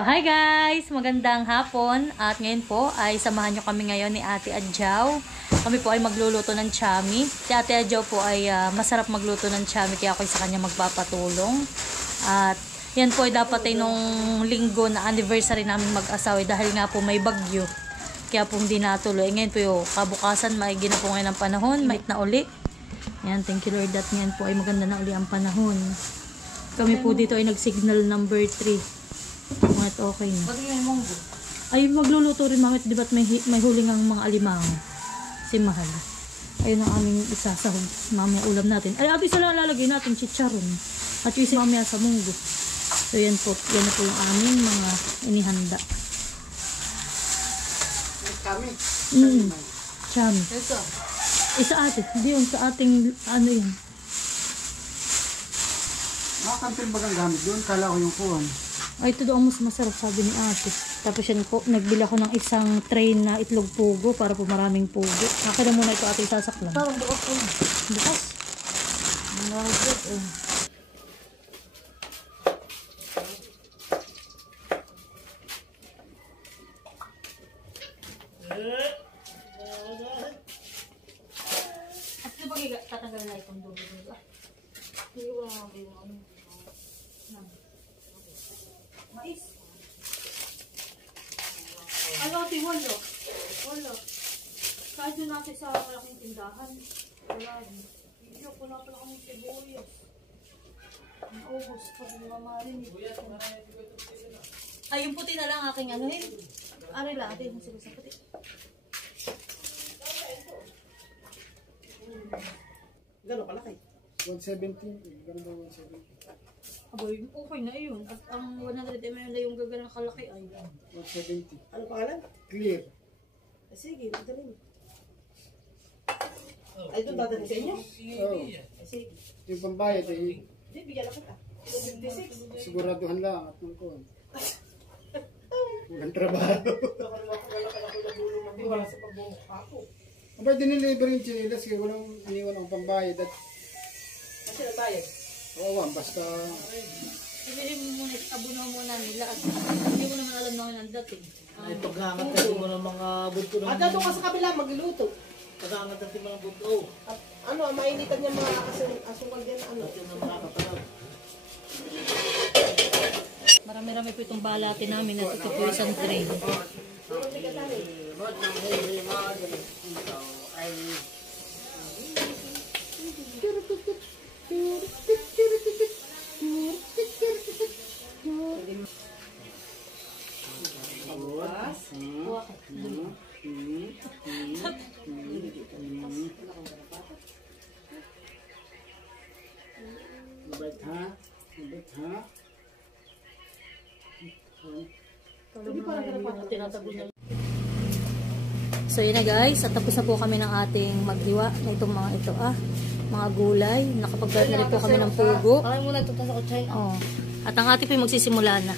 So, hi guys! Magandang hapon. At ngayon po ay samahan nyo kami ngayon ni Ate Adjaw. Kami po ay magluluto ng chami. Si Ate Adjaw po ay masarap magluto ng chami kaya ako sa kanya magpapatulong. At yan po ay dapat ay nung linggo na anniversary namin mag-asawa dahil nga po may bagyo. Kaya po hindi natuloy. Ngayon po yung kabukasan maigi na po ngayon ang panahon. Mait na uli. Yan, thank you Lord that ngayon po ay maganda na uli ang panahon. Kami po dito ay nag-signal number 3. Bakit okay na. Pati yung munggo. Ay, magluluto rin mamit, di ba't may huling ang mga alimango. Si Mahal. Ayun ang aming isasahog. Mamaya ulam natin. Ay, ate isa lang lalagay natin, chicharon. At yung isa mamaya sa munggo. So, yan po. Yan na po yung aming mga inihanda. Kami. Chami. Ito. Isa ate. Hindi yung sa ating, ano yun. Makakantin bagang gamit doon. Kala ko yung kuwan. Ay, ito daw mas masarap sabi ni ate. Tapos yan po, nagbili ako ng isang tray na itlog pugo para po maraming pugo. Akin na muna ito ate sasaklan. Parang bukas po. Bukas. Nakakit eh. At ito ba tatanggal na itong dugo dito? Hindi ko naman yung ano. Mais. Ano ate, walo? Walo. Kahit yun natin sa malaking tindahan. Wala rin. Hindi ko na pala kami sibuyas. Ang ubos pa rin mamarin. Ay, yung puti na lang aking anuhin. Aray lang, ate. Yung sila sa puti. Gano'n kalaki? 170. Gano'n ba 170? Aboy, okay na yun. At ang 100 ml na yung gaganang kalaki ay 170. Ano pangalan? Clear. Sige, dadalhin. Ay, ito dadalhin sa inyo? Oo. Sige. Yung pambayad ay... Hindi, bigyan lang kita. 56. Siguraduhan lang at nung kuhan. Walang trabaho. Wala sa pagbumuk ako. Abay, diniliver yung chinilas kaya walang iniwan ang pambayad at... Kasi nabayad? Oo, basta... Sabihin mo muna, abunaw muna nila at hindi mo naman alam na kung nandating. Ay, paghangat natin mo ng mga buto ng... At doon ka sa kabila, magluluto. Paghangat natin mga buto. At ano, mainitan niya mga asukal din. Ano? Natin na makakatalab. Marami-rami po itong balati namin at ito po isang tray. So yun na guys, at tapos na po kami ng ating magdiwa na itong mga ito mga gulay. Nakapagdala na rin po kami ng pugo. Kaya muna ito sa kutsay. Oh. At ang ate po yung magsisimula na.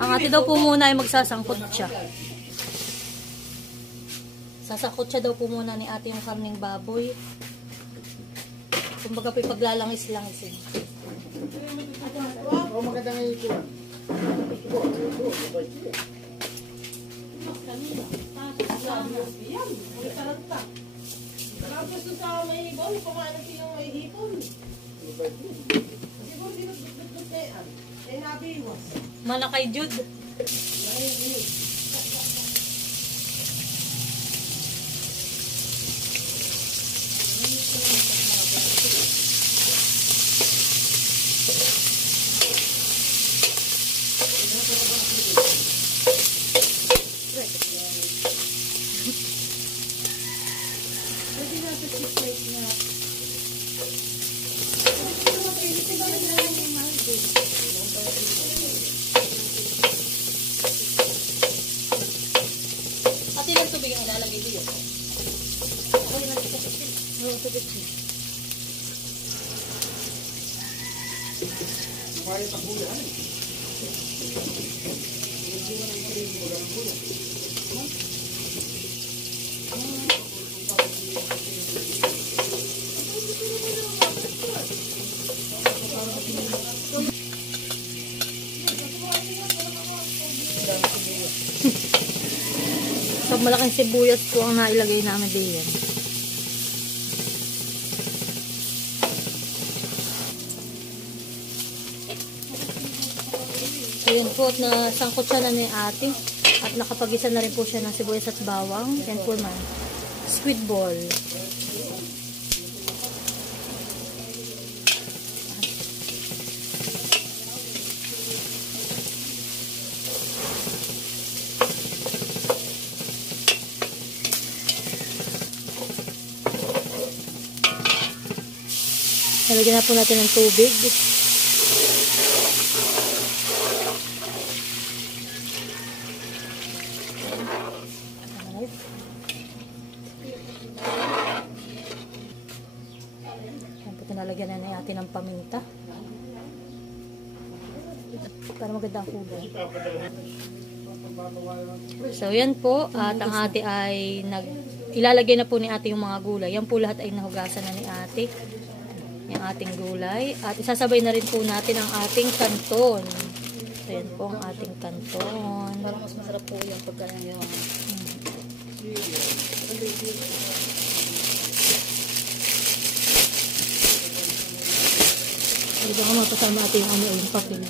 Ang ate daw po muna ay magsasangkot siya. Sasangkot siya daw po muna ni ate yung karning baboy. Kumbaga po paglalangis-langisin. Oo, maganda nga ito. Yan, may karanta. Tapos doon sa may hipon, kumain yung may hipon. Siguro dinudududud na yan. Ay nabiwas. Malakay Jude. At ilang tubig ang ilalagay dito? Ako yung nagtutupit. Tubig. Kaya tabuyan eh. So, malaking sibuyas po ang nailagay namin diyan. So, yun po, at nasangkot siya na ni ate. At nakapag-isa na rin po siya ng sibuyas at bawang. Yan po man. Squid ball. Nalagyan na po natin ng tubig. Yan po, nalagyan na natin ng paminta. Para maganda ang kulay. So, yan po. At ang ate ay ilalagay na po ni ate yung mga gulay. Yan po lahat ay nahugasan na ni ate. Yung ating gulay. At isasabay na rin po natin ang ating kanton. So, yan po ang ating kanton. Parang mas masarap po yung pagkain yung Ay, baka magpasama natin yung yung papel.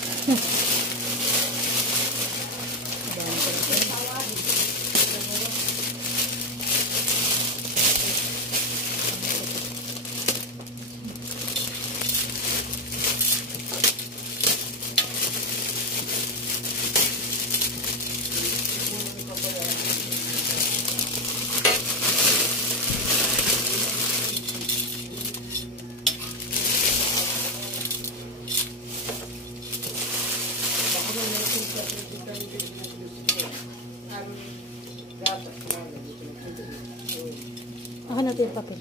Ako natin yung papel.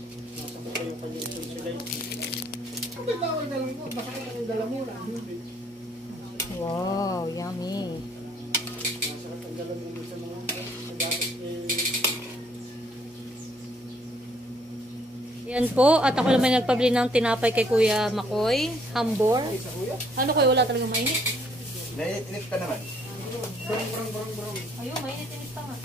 Wow, yummy. Yan po, at ako naman nagpabili ng tinapay kay Kuya Makoy, Hambor. Ano Kuya, wala talagang mainit? Naiinit ka naman. Ayun, mainit-init pa nga.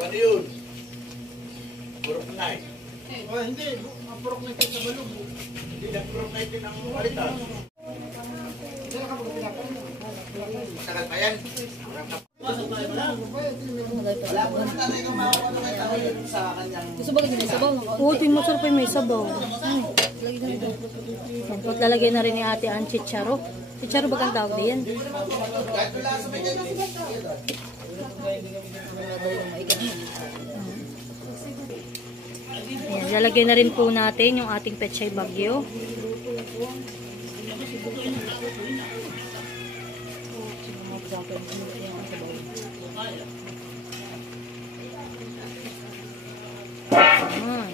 Ano yun? Purok night. Oh, hindi. Ang purok na ito sa balog. Hindi na purok night din ang palitan. Tagal pa yan. gusto ba ganyan sabaw ng Oo, ito yung masarap yung may sabaw. At lalagay na rin ni ate ang chicharo. Chicharo ba kang tawag din? Ayan, lalagay na rin po natin yung ating pechay bagyo. Ayan.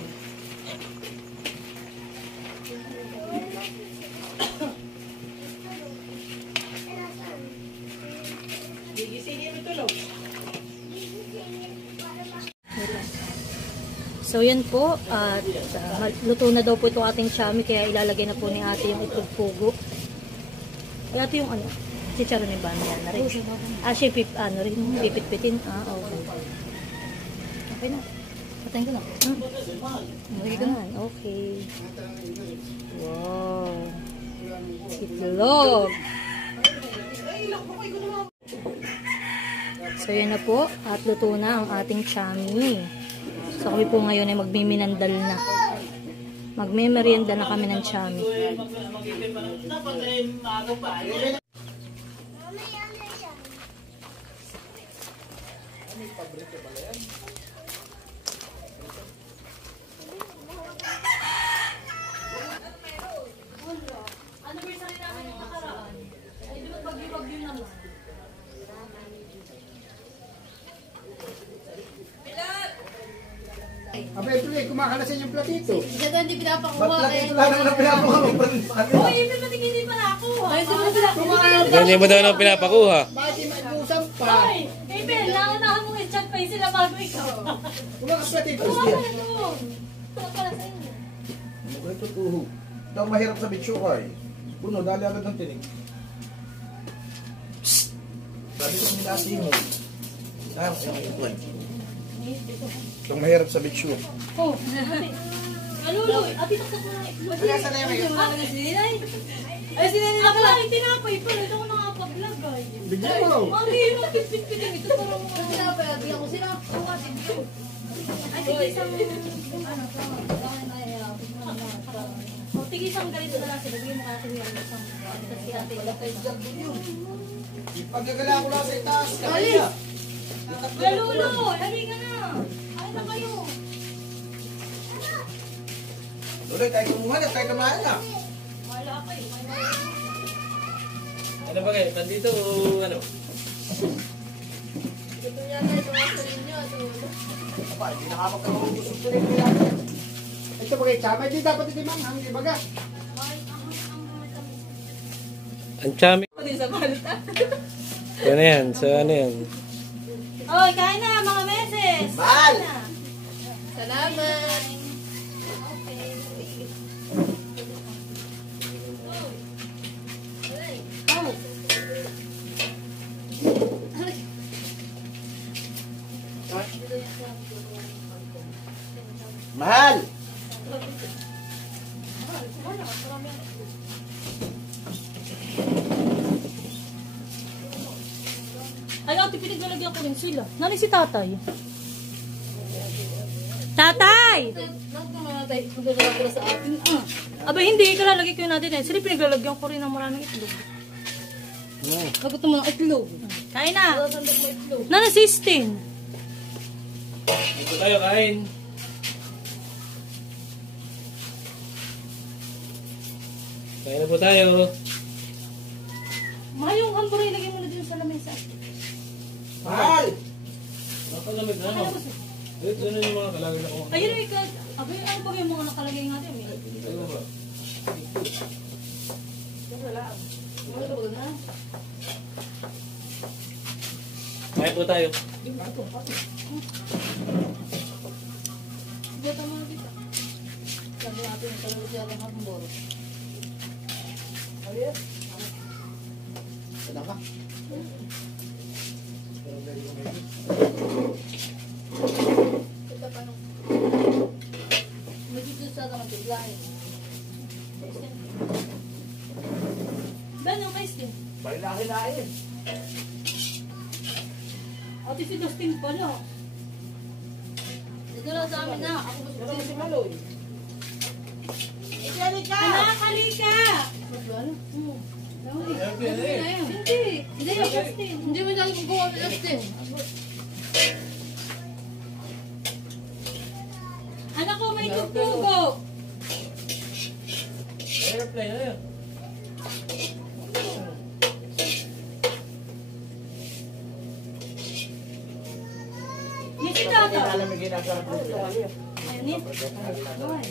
So yan po, at luto na daw po itong ating chami, kaya ilalagay na po ni ate yung itlog pugo. Kaya ito yung ano, chicharo ni Bano yan na rin. Siya rin, pipit-pitin. Okay. Okay na. Patayin ko na. Okay ko na. Okay. Wow. Itlog. So yan na po, at luto na ang ating chami. So kami po ngayon ay magmiminandal na. Magme-merienda na kami ng chami. Abay, ito kumakalasin yung platito. Diyan na hindi pinapakuha. Ba't platito lang naman ang pinapakuha mo? Oh, hindi pa hindi pala ako. Ay, hindi mo pinapakuha. Hindi mo daw nang pinapakuha. Bakit di mag-usap pa? Ay, Ben, nauna mong i-chat pa yung sila bago ikaw. Kumakas platito. Ito pala sa inyo. Ito tuho. Daw mahirap sa bitso ko eh. Puno, dali agad ng tinig. Sabi ko nila sa mo. Itong mahirap sa beach shoot. Oh, Aluloy, ati takot mo na itlog. Kaya sana yung ngayon. Ay, sinanay na pala. Ay, tinapay pala. Ito ko nakapag-vlog ay. Bigyan mo. Mami, yun ang pit-pit-piting ito. Parang Tinapay, at ako sila. Kumatin ko. ay, tigisang, tigisang ganito na lang sila. Bigyan mo kaya kami ang isang, kasi ate. Pagkagala ko lang sa itaas. Alis! Aluloy, hali ka na. Ay na kayo. Tuloy, tayo kumuha na, tayo kumain na. Wala kayo. Ano ba kayo? Nandito o ano? Ito yan ay mga sa inyo. Aba, hindi nakapagkakauusog tuloy ko yan. Ito ba kayo tsama? Hindi dapat ito manghang, di ba ga? Ang chami. Yan na yan. So ano yan? Oy, kain na mga meses. Mahal! Kain na. Salamat. Oh. Mahal! Ay, ate, pinaglalagyan ko rin sila. Nani si tatay? Tatay! Nagkamatay. Magdadala ko sa atin. Aba, hindi. Kalalagay ko yun natin eh. Sila pinaglalagyan ko rin ng maraming itlog. Kapag ito mga itlog. Kain na. Sandok mo itlog. Nani sistin? Dito tayo kain. Kain na po tayo. Mahal yung hambur, ilagay mo na din sa lamesa. Mahal! Nakalamig na ano? Ito na yung mga kalagay na kumakita. Ayun, ikaw. Aba, ano ba yung mga nakalagay natin? Tayo ba? Kain po tayo. Bota mo na dito. Sabi natin yung talaga siya ng hambor. Ano ka? Ito pa nung. Magiging sa naman tiglahin. Ben, yung kay Stin. Bailahin-lahin. Ate si Dustin pala. Ito lang sa amin na. Ako ba si Maloy? Anak, halika! Ano? Hindi. Hindi, yung Dustin. Hindi mo dahil kung gawa ng Justin. Anak ko, may tugtugo. Airplane, ano yun? Ni si Tata. Alam mo ginagawa ko. Ayun, eh. Ay.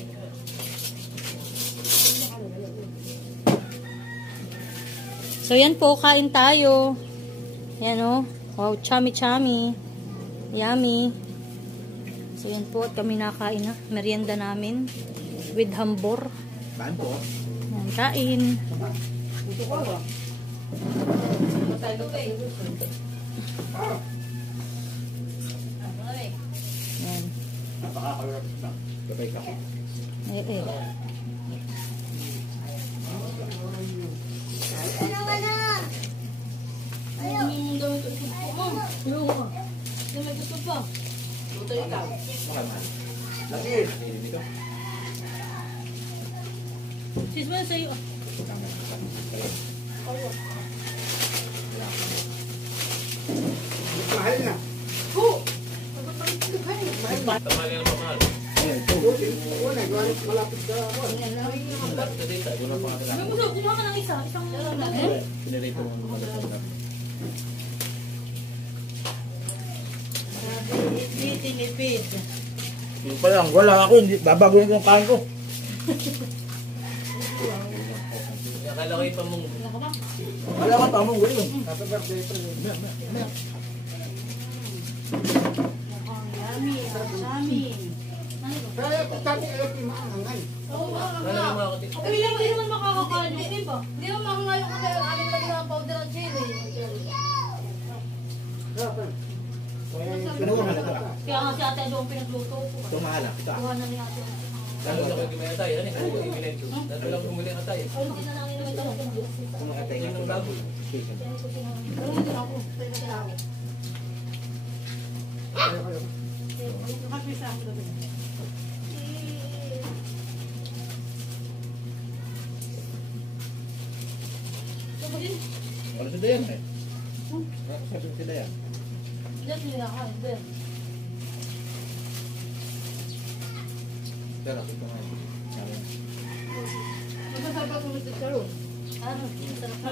So yan po, kain tayo. Yan o. Wow, chami-chami. Yummy. So yan po, at kami nakain na. Merienda namin. With hambor. Saan po? Yan, kain. Yan. Napakakalap na. Gabay ka. Eh. Yung gamit ko ito. Yung gamit ko pa. Buto ikaw. Lakir! Sis mo sa'yo. Mahal na. Tamali ang pamahal. Una, malapit ka. Malapit na dito. Doon ang pangalan. May muso, kumuha ka ng isa. Isang Pinarito mo ang mga tinipid. Yung pa lang, wala ako. Hindi, babaguhin ko yung kain ko. Akala ko yung pamunggo. Wala ka pa mong gulong. Happy birthday, pre. Kaya pagkati ayaw yung maangangan. Wala naman ako dito. Hindi naman makakakain yung iba. Hindi na doon pinagluto ko. Tumahala. Kuha na niya ako. Lalo na kung gimana tayo. Ano yung gimana ito? Dati lang bumili na tayo. Ay, hindi na lang yung ito. Tumakatay Yun ang bago. Pero hindi na ako. Tayo na ako. Nakapisa ako doon. So, bagay. Wala sa dayan eh. Wala sa dayan. Diyan, hindi na ako. Hindi. Pero ito nga. Masasarap ako ulit sa room. Ano? Masarap na.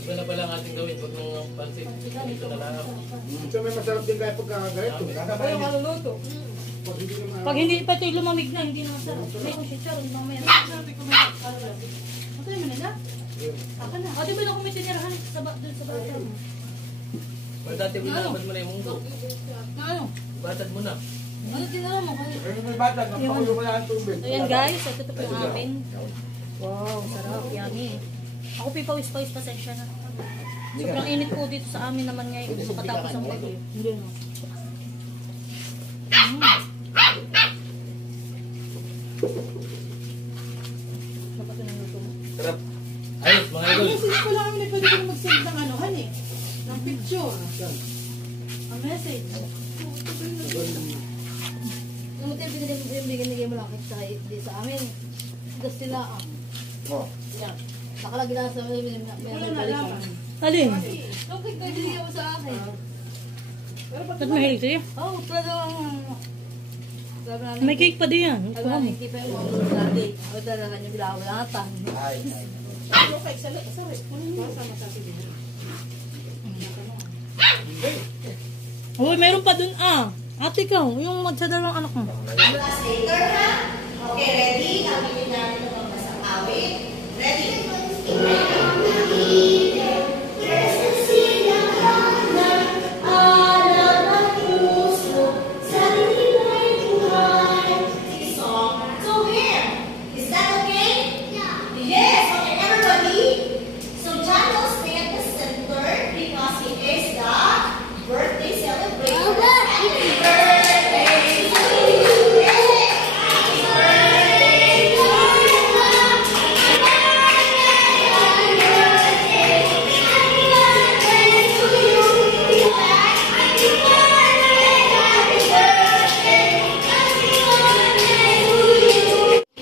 Iba na pala ang ating gawin. Huwag mong pansin. Ito na lang ako. So may masarap din kaya pagkakaganito. Pero maluluto. Pag hindi naman. Pag hindi pa ito lumamig na, hindi na masarap. May kung si Charon, mamaya. Sabi ko may ano mo nila? Ako na. O, di ba na kung may tinirahan sa doon sa bata mo? Well, dati mo na, ba't mo na yung mundo? Ano? Batad mo na. Ano tinara mo? Pero may bata, napakulo ko lang ang tubig. So yan guys, ito po yung amin. Wow, sarap. Yummy. Ako pipawis-pawis, pasensya na. Sobrang init po dito sa amin naman ngayon. Makatapos ang bagyo. Hindi no. Dapat yun ang luto mo. Sarap. Ayos, mga idol. Message ko lang kami nagpwede ko mag-send ng ano, han eh. Ng picture. Ang message. Yung hotel, binigay mo lang sa amin. Tapos sila, Oh. yan. Nakalagay lang sa amin, meron balikan. Alin? Okay, pwede binigay mo sa akin. Ba't mahilig sa'yo? Oo, talagang... Sabi namin, May cake pa din yan. sabi Kuha mo. namin, hindi pa yung mga dati. O talaga niyo bilawalatan. Ay. Okay, sorry. Masama sa akin. Uy, meron pa dun ah. Ate ikaw, yung sa dalawang anak mo. Class later, ha? Okay, ready? Gagawin natin ito pagbasang awit. Ready? There's a silang hanggang alam at puso sa tinilay buhay. Sing song. So here, is that okay? Yeah. Yes, okay, everybody. So John will stay at the center because he is the birthday celebrator. Happy birthday to you. Happy birthday to you.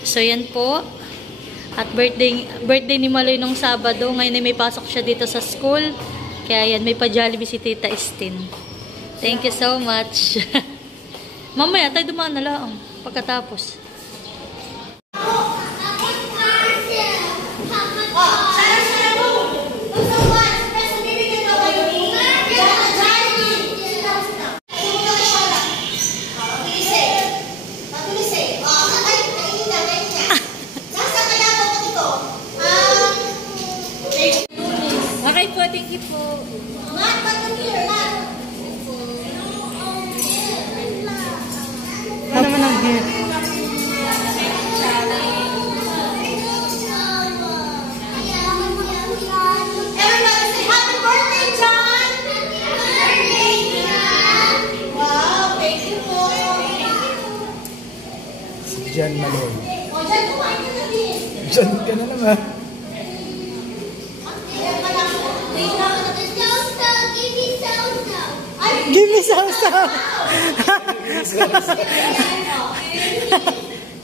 So yan po. At birthday ni Maloy nung Sabado. Ngayon ay may pasok siya dito sa school. Kaya yan, may pa-Jollibee si Tita Estin. Thank you so much. Mamaya tayo dumaan na lang. Pagkatapos. Okay po, thank you po. Ano naman ang gift? Everybody say happy birthday, John! Happy birthday, John! Wow, thank you po. Diyan Maloy. O, John, kumain ka na din. Diyan ka na naman. Ayan ka lang. Wait lang. Give me salsa. Ay, Give me salsa!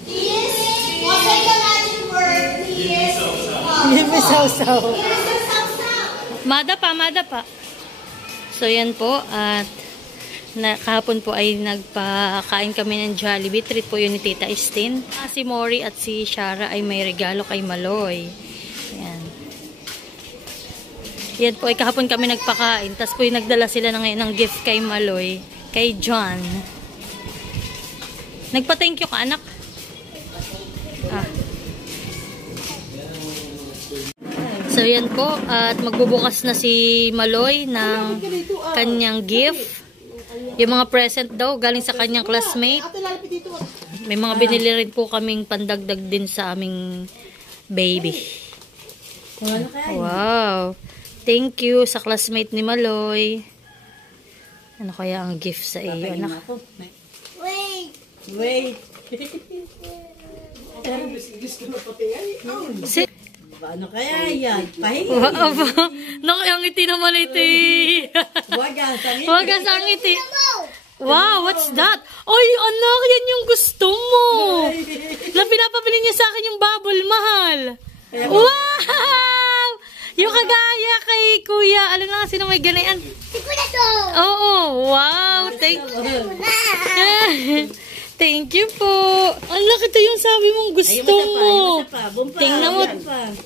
yes. What's like the magic word? Yes. Give me salsa. Yes, salsa. Mada pa. So yan po. At kahapon po ay nagpakain kami ng Jollibee. Treat po yun ni Tita Estin. Si Mori at si Shara ay may regalo kay Maloy. Ayan. Yan po ay kahapon kami nagpakain. Tapos po yung nagdala sila na ngayon ng gift kay Maloy. Kay John. Nagpa-thank you ka, anak? Ah. So yan po. At magbubukas na si Maloy ng kanyang gift. Yung mga present daw galing sa kanyang classmate. May mga binili rin po kaming pandagdag din sa aming baby. Wow. Thank you sa classmate ni Maloy. Ano kaya ang gift sa iyo, anak? Wait. Wait. Si Paano kaya yan? Pahingi. Nakayangiti naman ito eh. Huwag ang sangit. Huwag ka sa ngiti. Wow, what's that? Ay, anak, yan yung gusto mo. Na pinapabili niya sa akin yung bubble, mahal. Wow! Yung kagaya kay Kuya. Alam na kasi na may ganayan. Si Kuya to. Oo, wow. Thank you po. Anak, ito yung sabi mong gusto mo. Tingnan mo.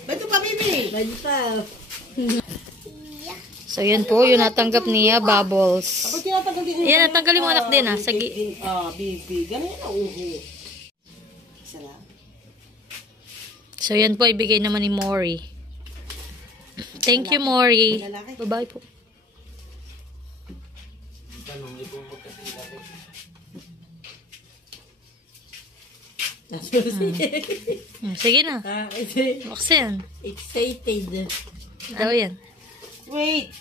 Ba't pa, baby? Ba't pa? So, yan po, yung natanggap niya, bubbles. Yan, natanggalin mo anak din, ha? Sige. Baby. Ganun na uho. Isa lang. So, yan po, ibigay naman ni Mori. Thank you, Mori. Bye-bye po. Sige na. Buksan. Excited. Daw yan. Wait.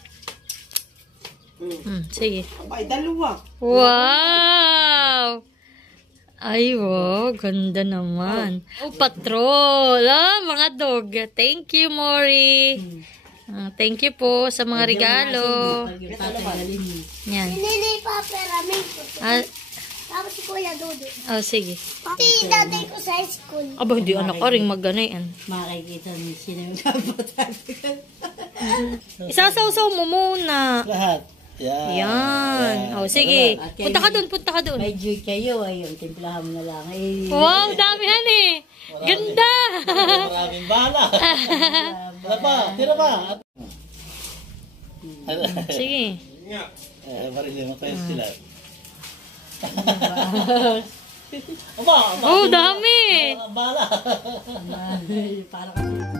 Sige. Abay, dalawa. Wow! Ay, wow. Ganda naman. Oh, patrol. Mga dog. Thank you, Mori. Thank you po sa mga regalo. Yan. Hindi pa peramin ko. Tapos si Kuya Dodo. Oh, sige. Hindi datay ko sa school. Aba, hindi anak ka rin magganay. Makikita ni sino yung kapatid. Isasawsaw mo muna. Lahat. Yan. Oh, sige. Punta ka dun, punta ka dun. May joy kayo. Ayun, timplahan mo na lang. Ay, Wow, damihan eh. Ganda. Maraming bala. Tira pa, tira pa. Sige. Marilin mo kayo sila. Oh, dami. Bala. para kasi